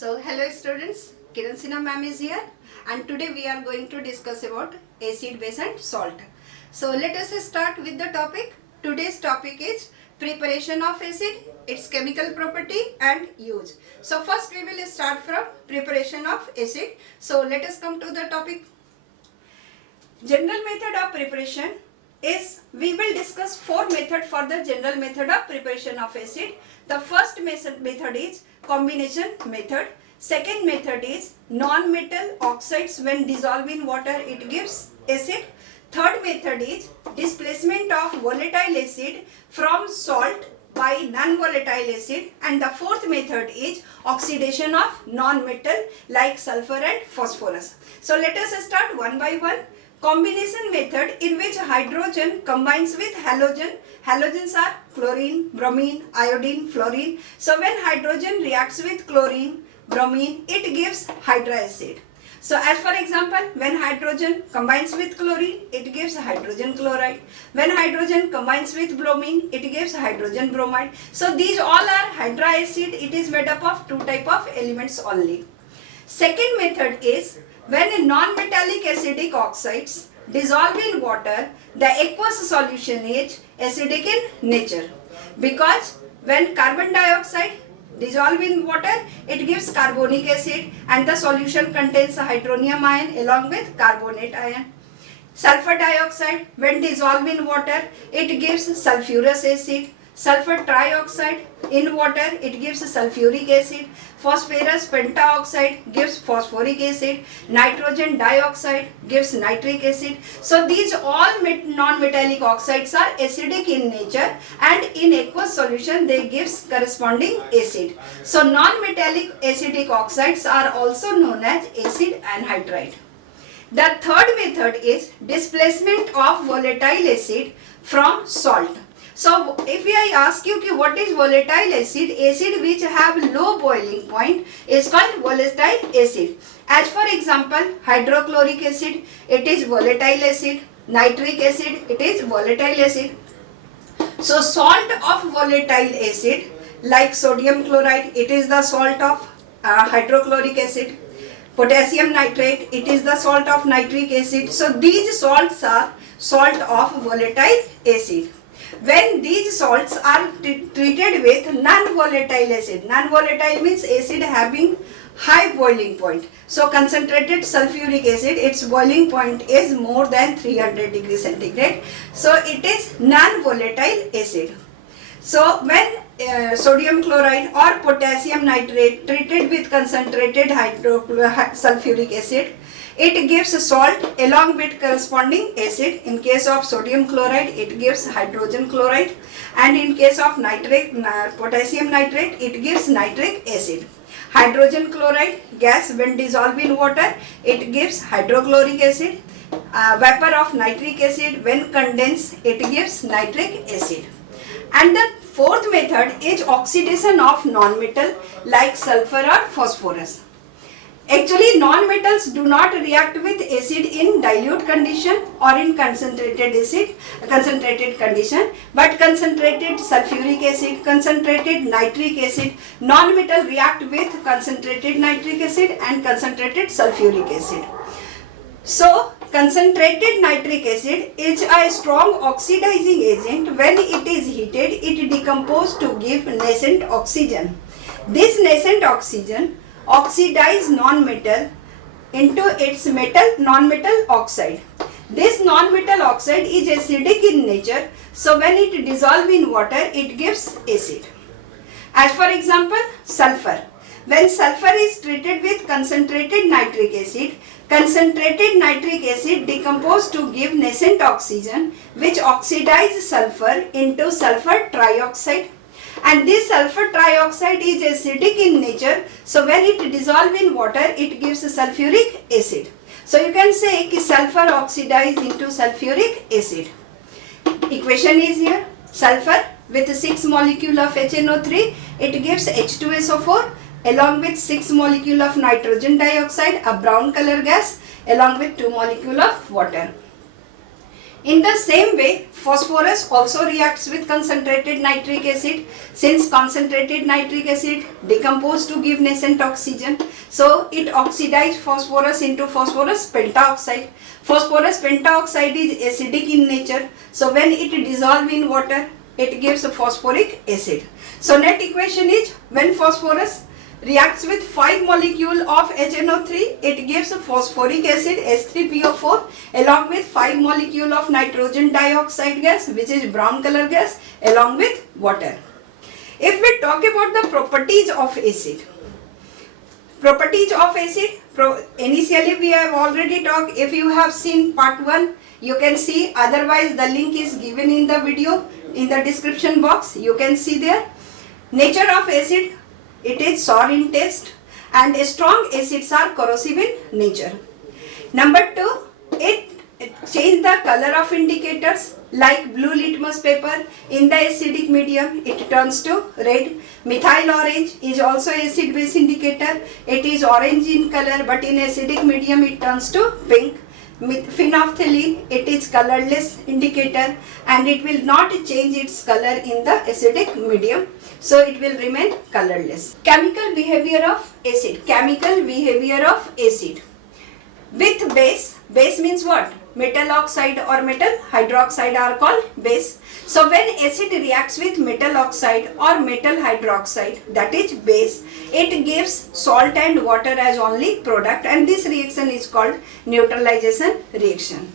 So hello students, Kiran Sinha ma'am is here and today we are going to discuss about acid, base and salt. So let us start with the topic. Today's topic is preparation of acid, its chemical property and use. So first we will start from preparation of acid. So let us come to the topic. General method of preparation is, we will discuss four methods for the general method of preparation of acid. The first method is combination method. Second method is non-metal oxides, when dissolved in water it gives acid. Third method is displacement of volatile acid from salt by non-volatile acid, and the fourth method is oxidation of non-metal like sulfur and phosphorus. So let us start one by one. Combination method, in which hydrogen combines with halogen. Halogens are chlorine, bromine, iodine, fluorine. So when hydrogen reacts with chlorine, bromine, it gives hydroacid. So as for example, when hydrogen combines with chlorine, it gives hydrogen chloride. When hydrogen combines with bromine, it gives hydrogen bromide. So these all are hydroacid. It is made up of two type of elements only. Second method is, when non-metallic acidic oxides dissolve in water, the aqueous solution is acidic in nature, because when carbon dioxide dissolve in water, it gives carbonic acid and the solution contains hydronium ion along with carbonate ion. Sulfur dioxide, when dissolved in water, it gives sulfurous acid. Sulfur trioxide in water, it gives sulfuric acid. Phosphorus pentaoxide gives phosphoric acid. Nitrogen dioxide gives nitric acid. So these all non-metallic oxides are acidic in nature, and in aqueous solution they gives corresponding acid. So non-metallic acidic oxides are also known as acid anhydride. The third method is displacement of volatile acid from salt. So if I ask you what is volatile acid, acid which have low boiling point is called volatile acid. As for example, hydrochloric acid, it is volatile acid. Nitric acid, it is volatile acid. So salt of volatile acid like sodium chloride, it is the salt of hydrochloric acid. Potassium nitrate, it is the salt of nitric acid. So these salts are salt of volatile acid. When these salts are treated with non-volatile acid, non-volatile means acid having high boiling point. So concentrated sulfuric acid, its boiling point is more than 300 degrees centigrade. So it is non-volatile acid. So when sodium chloride or potassium nitrate treated with concentrated sulfuric acid, it gives salt along with corresponding acid. In case of sodium chloride, it gives hydrogen chloride, and in case of potassium nitrate, it gives nitric acid. Hydrogen chloride gas, when dissolved in water, it gives hydrochloric acid. Vapor of nitric acid, when condensed, it gives nitric acid. And the fourth method is oxidation of non-metal like sulfur or phosphorus. Actually, non-metals do not react with acid in dilute condition or in concentrated condition, but concentrated sulfuric acid, concentrated nitric acid, non-metal react with concentrated nitric acid and concentrated sulfuric acid. So concentrated nitric acid is a strong oxidizing agent. When it is heated, it decomposes to give nascent oxygen. This nascent oxygen oxidize non-metal into its non-metal oxide. This non-metal oxide is acidic in nature, so when it dissolves in water, it gives acid. As for example, sulfur. When sulfur is treated with concentrated nitric acid decomposes to give nascent oxygen, which oxidizes sulfur into sulfur trioxide. And this sulfur trioxide is acidic in nature, so when it dissolves in water, it gives sulfuric acid. So you can say that sulfur oxidizes into sulfuric acid. Equation is here. Sulfur with 6 molecules of HNO3, it gives H2SO4 along with 6 molecules of nitrogen dioxide, a brown color gas, along with 2 molecules of water. In the same way, phosphorus also reacts with concentrated nitric acid. Since concentrated nitric acid decomposes to give nascent oxygen, so it oxidizes phosphorus into phosphorus pentaoxide. Phosphorus pentaoxide is acidic in nature, so when it dissolves in water, it gives a phosphoric acid. So net equation is, when phosphorus reacts with 5 molecule of HNO3, it gives a phosphoric acid H3PO4 along with 5 molecule of nitrogen dioxide gas, which is brown color gas, along with water. If we talk about the properties of acid, initially we have already talked. If you have seen part 1, you can see, otherwise the link is given in the video in the description box. You can see there. Nature of acid, it is sour in taste, and strong acids are corrosive in nature. Number 2, it change the color of indicators, like blue litmus paper. In the acidic medium, it turns to red. Methyl orange is also acid base indicator. It is orange in color, but in acidic medium it turns to pink. Phenolphthalein, it is colorless indicator, and it will not change its color in the acidic medium, so it will remain colorless. Chemical behavior of acid. Chemical behavior of acid. With base, base means what? Metal oxide or metal hydroxide are called base. So when acid reacts with metal oxide or metal hydroxide, that is base, it gives salt and water as only product, and this reaction is called neutralization reaction.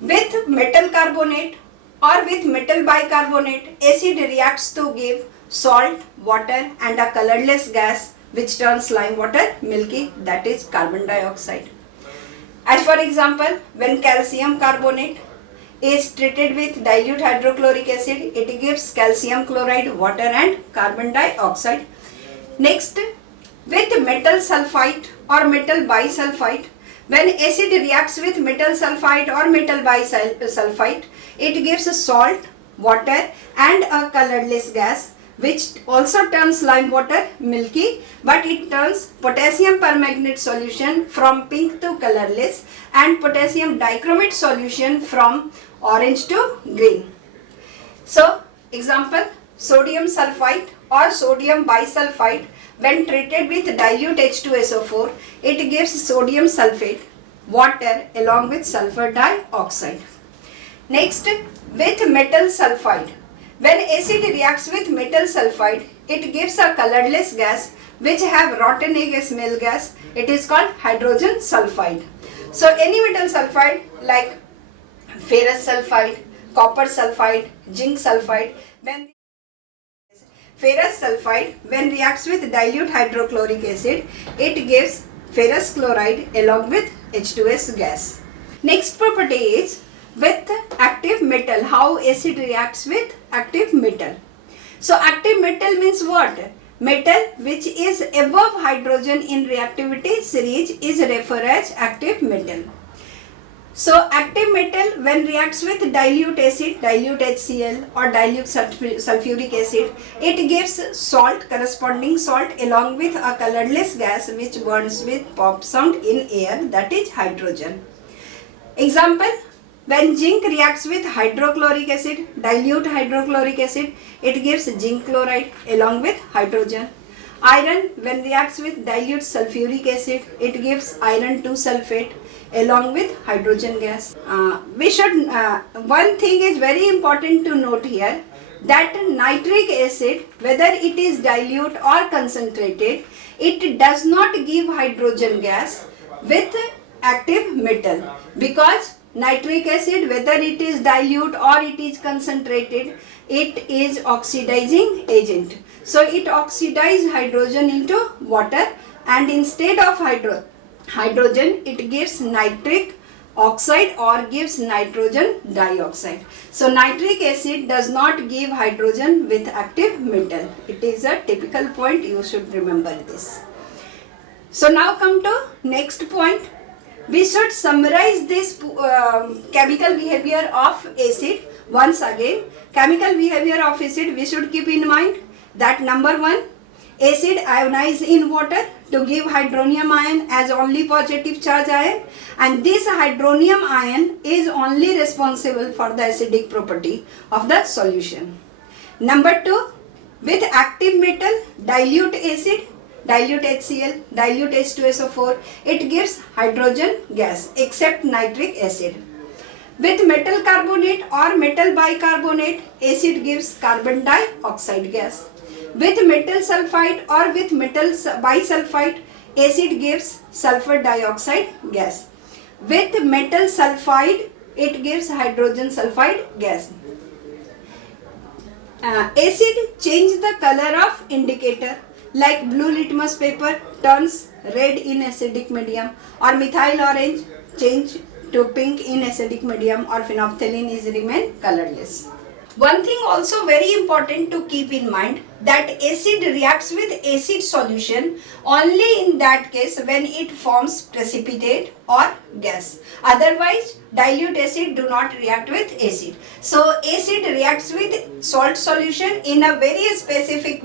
With metal carbonate or with metal bicarbonate, acid reacts to give salt, water and a colorless gas which turns lime water milky, that is carbon dioxide. As for example, when calcium carbonate is treated with dilute hydrochloric acid, it gives calcium chloride, water and carbon dioxide. Next, with metal sulfite or metal bisulfite, when acid reacts with metal sulfite or metal bisulfite, it gives salt, water and a colorless gas which also turns lime water milky, but it turns potassium permanganate solution from pink to colorless and potassium dichromate solution from orange to green. So, example, sodium sulfite or sodium bisulfite, when treated with dilute H2SO4, it gives sodium sulfate, water along with sulfur dioxide. Next, with metal sulfide. When acid reacts with metal sulfide, it gives a colorless gas which have rotten egg smell gas. It is called hydrogen sulfide. So any metal sulfide like ferrous sulfide, copper sulfide, zinc sulfide, when ferrous sulfide, when reacts with dilute hydrochloric acid, it gives ferrous chloride along with H2S gas. Next property is with active metal, how acid reacts with active metal. So active metal means what? Metal which is above hydrogen in reactivity series is referred as active metal. So active metal when reacts with dilute acid, dilute HCl or dilute sulfuric acid, it gives salt, corresponding salt along with a colorless gas which burns with pop sound in air, that is hydrogen. Example, when zinc reacts with hydrochloric acid, dilute hydrochloric acid, it gives zinc chloride along with hydrogen. Iron, when reacts with dilute sulfuric acid, it gives iron 2 sulfate along with hydrogen gas. One thing is very important to note here, that nitric acid, whether it is dilute or concentrated, it does not give hydrogen gas with active metal, because nitric acid, whether it is dilute or it is concentrated, it is oxidizing agent. So it oxidizes hydrogen into water, and instead of hydrogen it gives nitric oxide or gives nitrogen dioxide. So nitric acid does not give hydrogen with active metal. It is a typical point, you should remember this. So now come to next point. We should summarize this chemical behavior of acid once again. Chemical behavior of acid, we should keep in mind that number 1, Acid ionize in water to give hydronium ion as only positive charge ion, and this hydronium ion is only responsible for the acidic property of the solution. Number 2, with active metal dilute acid, dilute HCl, dilute H2SO4, it gives hydrogen gas except nitric acid. With metal carbonate or metal bicarbonate, acid gives carbon dioxide gas. With metal sulfide or with metal bisulfite, acid gives sulfur dioxide gas. With metal sulfide, it gives hydrogen sulfide gas. Acid change the color of indicator, like blue litmus paper turns red in acidic medium, or methyl orange change to pink in acidic medium, or phenolphthalein is remain colorless. One thing also very important to keep in mind, that acid reacts with acid solution only in that case when it forms precipitate or gas. Otherwise, dilute acid do not react with acid. So acid reacts with salt solution in a very specific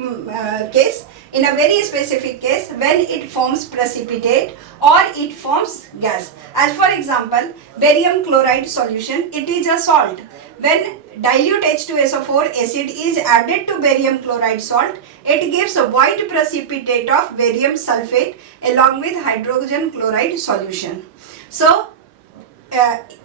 case. In a very specific case, when it forms precipitate or it forms gas. As for example, barium chloride solution, it is a salt. When dilute H2SO4 acid is added to barium chloride salt, it gives a white precipitate of barium sulfate along with hydrogen chloride solution. So,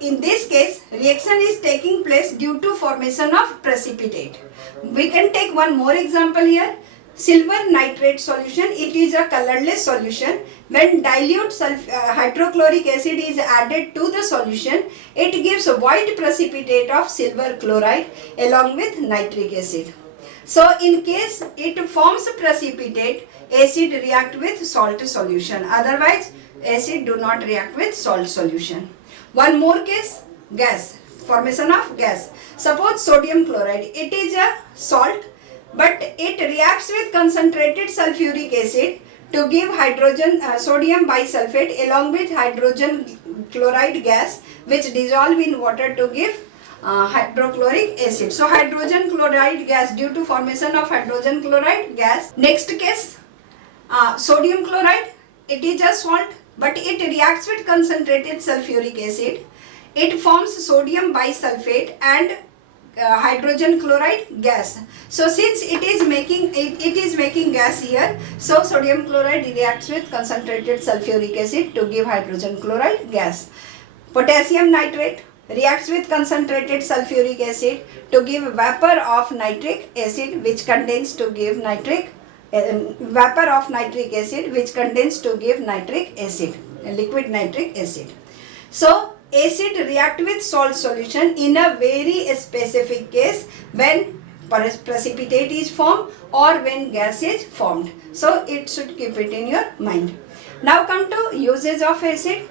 in this case, reaction is taking place due to formation of precipitate. We can take one more example here. Silver nitrate solution, it is a colorless solution. When dilute hydrochloric acid is added to the solution, it gives a white precipitate of silver chloride along with nitric acid. So in case it forms precipitate, acid react with salt solution. Otherwise, acid do not react with salt solution. One more case, gas, formation of gas. Suppose sodium chloride, it is a salt, but it reacts with concentrated sulfuric acid to give hydrogen sodium bisulfate along with hydrogen chloride gas, which dissolve in water to give hydrochloric acid. So hydrogen chloride gas due to formation of hydrogen chloride gas. Next case, sodium chloride, it is a salt, but it reacts with concentrated sulfuric acid. It forms sodium bisulfate and hydrogen chloride gas. So since it is making gas here, so sodium chloride reacts with concentrated sulfuric acid to give hydrogen chloride gas. Potassium nitrate reacts with concentrated sulfuric acid to give vapor of nitric acid, which contains to give nitric acid, liquid nitric acid. So acid react with salt solution in a very specific case when precipitate is formed or when gas is formed. So it should keep it in your mind. Now come to uses of acid.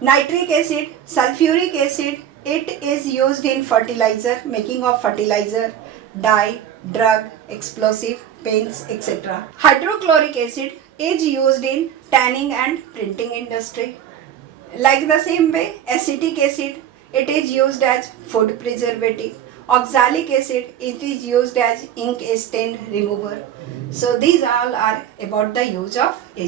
Nitric acid, sulfuric acid, it is used in fertilizer, making of fertilizer, dye, drug, explosive, paints, etc. Hydrochloric acid is used in tanning and printing industry. Like the same way, acetic acid, it is used as food preservative. Oxalic acid, it is used as ink stain remover. So these all are about the use of acid.